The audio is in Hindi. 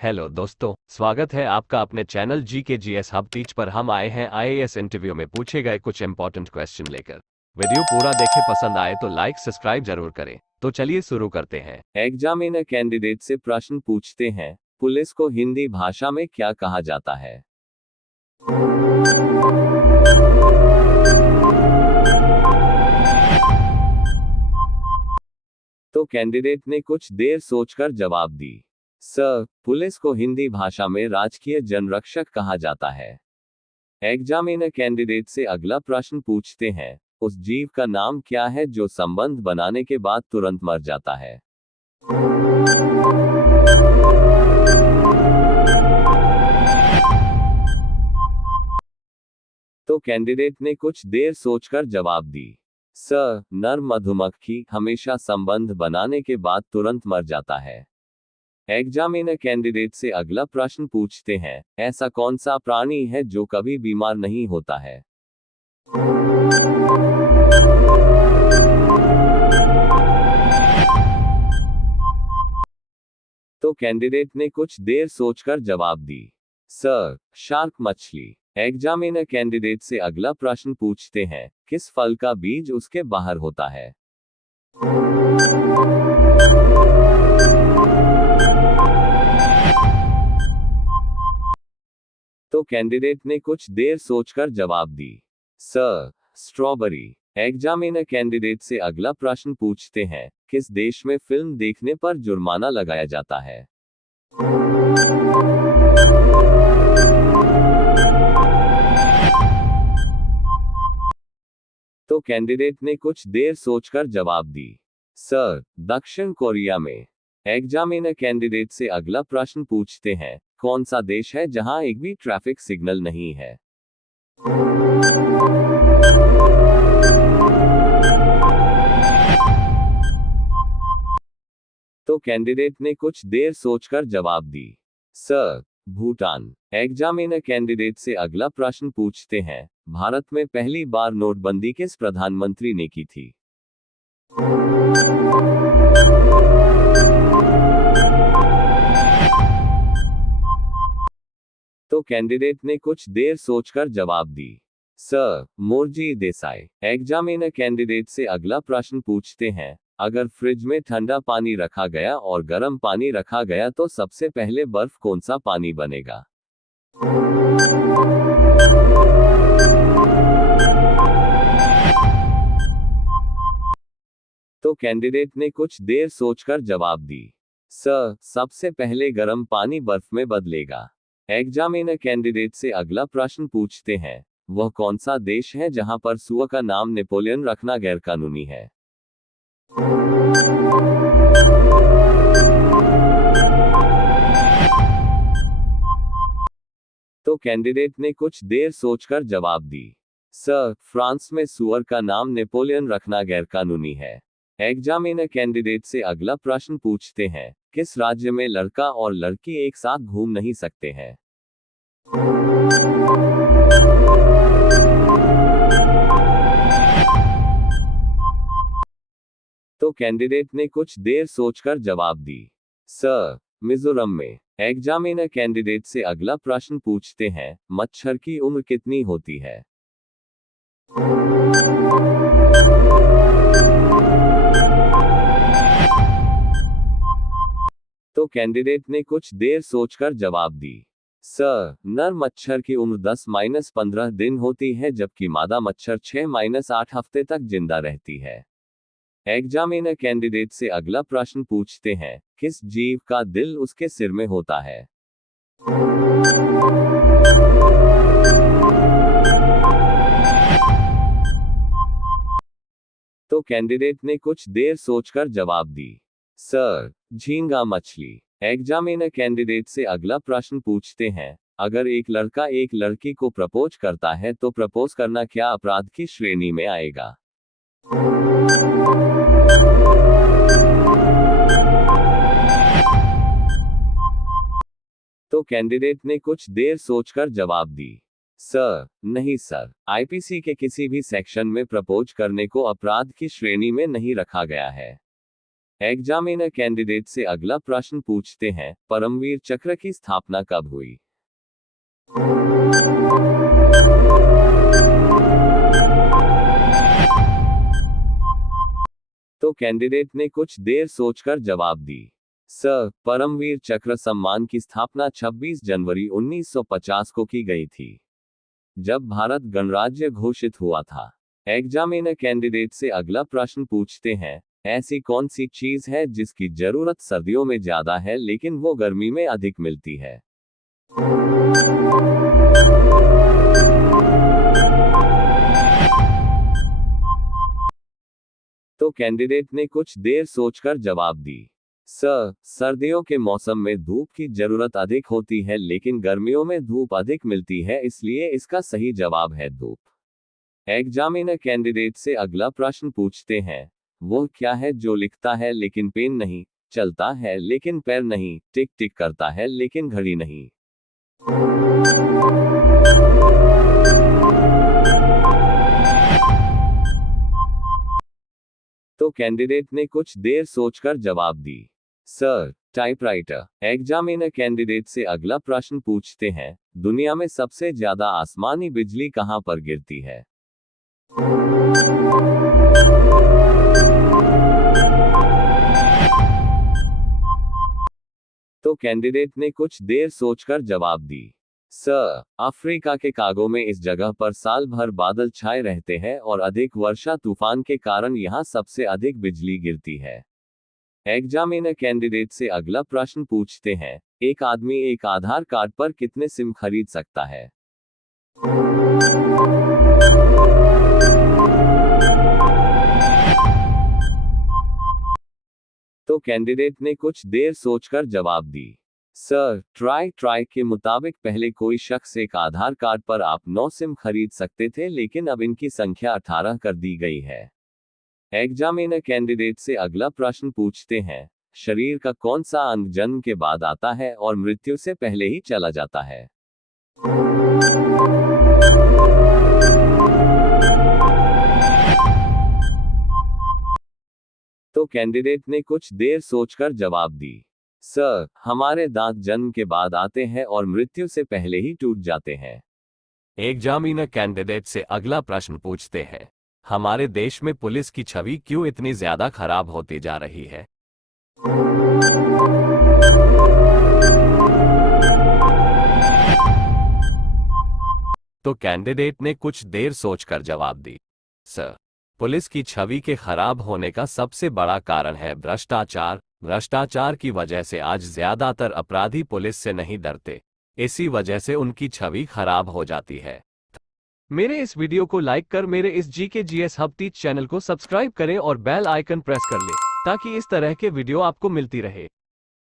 हेलो दोस्तों, स्वागत है आपका अपने चैनल जी के जी एस हब टीच पर। हम आए हैं आईएएस इंटरव्यू में पूछे गए कुछ इंपॉर्टेंट क्वेश्चन लेकर। वीडियो पूरा देखें, पसंद आए तो लाइक सब्सक्राइब जरूर करें। तो चलिए शुरू करते हैं। एग्जामिनर कैंडिडेट से प्रश्न पूछते हैं, पुलिस को हिंदी भाषा में क्या कहा जाता है? तो कैंडिडेट ने कुछ देर सोचकर जवाब दी, सर, पुलिस को हिंदी भाषा में राजकीय जनरक्षक कहा जाता है। एग्जामिनर कैंडिडेट से अगला प्रश्न पूछते हैं, उस जीव का नाम क्या है जो संबंध बनाने के बाद तुरंत मर जाता है? तो कैंडिडेट ने कुछ देर सोचकर जवाब दी, सर, नर मधुमक्खी हमेशा संबंध बनाने के बाद तुरंत मर जाता है। एग्जामिनर कैंडिडेट से अगला प्रश्न पूछते हैं, ऐसा कौन सा प्राणी है जो कभी बीमार नहीं होता है? तो कैंडिडेट ने कुछ देर सोचकर जवाब दी, सर, शार्क मछली। एग्जामिनर कैंडिडेट से अगला प्रश्न पूछते हैं, किस फल का बीज उसके बाहर होता है? तो कैंडिडेट ने कुछ देर सोचकर जवाब दी, सर, स्ट्रॉबेरी। एग्जामिनर कैंडिडेट से अगला प्रश्न पूछते हैं, किस देश में फिल्म देखने पर जुर्माना लगाया जाता है? तो कैंडिडेट ने कुछ देर सोचकर जवाब दी, सर, दक्षिण कोरिया में। एग्जामिनर कैंडिडेट से अगला प्रश्न पूछते हैं, कौन सा देश है जहां एक भी ट्रैफिक सिग्नल नहीं है? तो कैंडिडेट ने कुछ देर सोचकर जवाब दी, सर, भूटान। एग्जामिनर कैंडिडेट से अगला प्रश्न पूछते हैं, भारत में पहली बार नोटबंदी किस प्रधानमंत्री ने की थी? तो कैंडिडेट ने कुछ देर सोचकर जवाब दी, sir, Morjim Desai. Examiner candidate से अगला प्रश्न पूछते हैं, अगर फ्रिज में ठंडा पानी रखा गया और गर्म पानी रखा गया तो सबसे पहले बर्फ कौन सा पानी बनेगा? तो कैंडिडेट ने कुछ देर सोचकर जवाब दी, सर, सबसे पहले गर्म पानी बर्फ में बदलेगा। एग्जामिनर कैंडिडेट से अगला प्रश्न पूछते हैं, वह कौन सा देश है जहां पर सुअर का नाम नेपोलियन रखना गैरकानूनी है? तो कैंडिडेट ने कुछ देर सोचकर जवाब दी, सर, फ्रांस में सुअर का नाम नेपोलियन रखना गैरकानूनी है। एग्जामिनर कैंडिडेट से अगला प्रश्न पूछते हैं, किस राज्य में लड़का और लड़की एक साथ घूम नहीं सकते हैं? तो कैंडिडेट ने कुछ देर सोचकर जवाब दी, सर, मिजोरम में। एग्जामिनर कैंडिडेट से अगला प्रश्न पूछते हैं, मच्छर की उम्र कितनी होती है? तो कैंडिडेट ने कुछ देर सोचकर जवाब दी, सर, नर मच्छर की उम्र 10-15 दिन होती है जबकि मादा मच्छर 6-8 हफ्ते तक जिंदा रहती है। एग्जामिनर कैंडिडेट से अगला प्रश्न पूछते हैं, किस जीव का दिल उसके सिर में होता है? तो कैंडिडेट ने कुछ देर सोचकर जवाब दी, सर, झींगा मछली। एग्जामिनर कैंडिडेट से अगला प्रश्न पूछते हैं, अगर एक लड़का एक लड़की को प्रपोज करता है तो प्रपोज करना क्या अपराध की श्रेणी में आएगा? तो कैंडिडेट ने कुछ देर सोचकर जवाब दी, सर, नहीं सर, आईपीसी के किसी भी सेक्शन में प्रपोज करने को अपराध की श्रेणी में नहीं रखा गया है। एग्जामिनर कैंडिडेट से अगला प्रश्न पूछते हैं, परमवीर चक्र की स्थापना कब हुई? तो कैंडिडेट ने कुछ देर सोचकर जवाब दी। सर, परमवीर चक्र सम्मान की स्थापना 26 जनवरी 1950 को की गई थी, जब भारत गणराज्य घोषित हुआ था। एग्जामिनर कैंडिडेट से अगला प्रश्न पूछते हैं, ऐसी कौन सी चीज है जिसकी जरूरत सर्दियों में ज्यादा है लेकिन वो गर्मी में अधिक मिलती है? तो कैंडिडेट ने कुछ देर सोचकर जवाब दी। सर, सर्दियों के मौसम में धूप की जरूरत अधिक होती है लेकिन गर्मियों में धूप अधिक मिलती है, इसलिए इसका सही जवाब है धूप। एग्जामिनर कैंडिडेट से अगला प्रश्न पूछते हैं, वो क्या है जो लिखता है लेकिन पेन नहीं, चलता है लेकिन पैर नहीं, टिक टिक करता है लेकिन घड़ी नहीं? तो कैंडिडेट ने कुछ देर सोचकर जवाब दी। Sir, typewriter. एग्जामिनर कैंडिडेट से अगला प्रश्न पूछते हैं, दुनिया में सबसे ज्यादा आसमानी बिजली कहां पर गिरती है? तो कैंडिडेट ने कुछ देर सोचकर जवाब दी। सर, अफ्रीका के कांगो में इस जगह पर साल भर बादल छाए रहते हैं और अधिक वर्षा तूफान के कारण यहां सबसे अधिक बिजली गिरती है। एग्जामिनर कैंडिडेट से अगला प्रश्न पूछते हैं, एक आदमी एक आधार कार्ड पर कितने सिम खरीद सकता है? तो कैंडिडेट ने कुछ देर सोचकर जवाब दी। सर, ट्राई के मुताबिक पहले कोई शख्स एक आधार कार्ड पर आप 9 सिम खरीद सकते थे लेकिन अब इनकी संख्या 18 कर दी गई है। एग्जामिनर कैंडिडेट से अगला प्रश्न पूछते हैं, शरीर का कौन सा अंग जन्म के बाद आता है और मृत्यु से पहले ही चला जाता है? तो कैंडिडेट ने कुछ देर सोचकर जवाब दी। सर, हमारे दांत जन्म के बाद आते हैं और मृत्यु से पहले ही टूट जाते हैं। एग्जामिनर कैंडिडेट से अगला प्रश्न पूछते हैं, हमारे देश में पुलिस की छवि क्यों इतनी ज्यादा खराब होती जा रही है? तो कैंडिडेट ने कुछ देर सोचकर जवाब दी। सर, पुलिस की छवि के खराब होने का सबसे बड़ा कारण है भ्रष्टाचार। भ्रष्टाचार की वजह से आज ज्यादातर अपराधी पुलिस से नहीं डरते, इसी वजह से उनकी छवि खराब हो जाती है। मेरे इस वीडियो को लाइक कर मेरे इस GKGS हब टीच चैनल को सब्सक्राइब करें और बेल आइकन प्रेस कर लें ताकि इस तरह के वीडियो आपको मिलती रहे।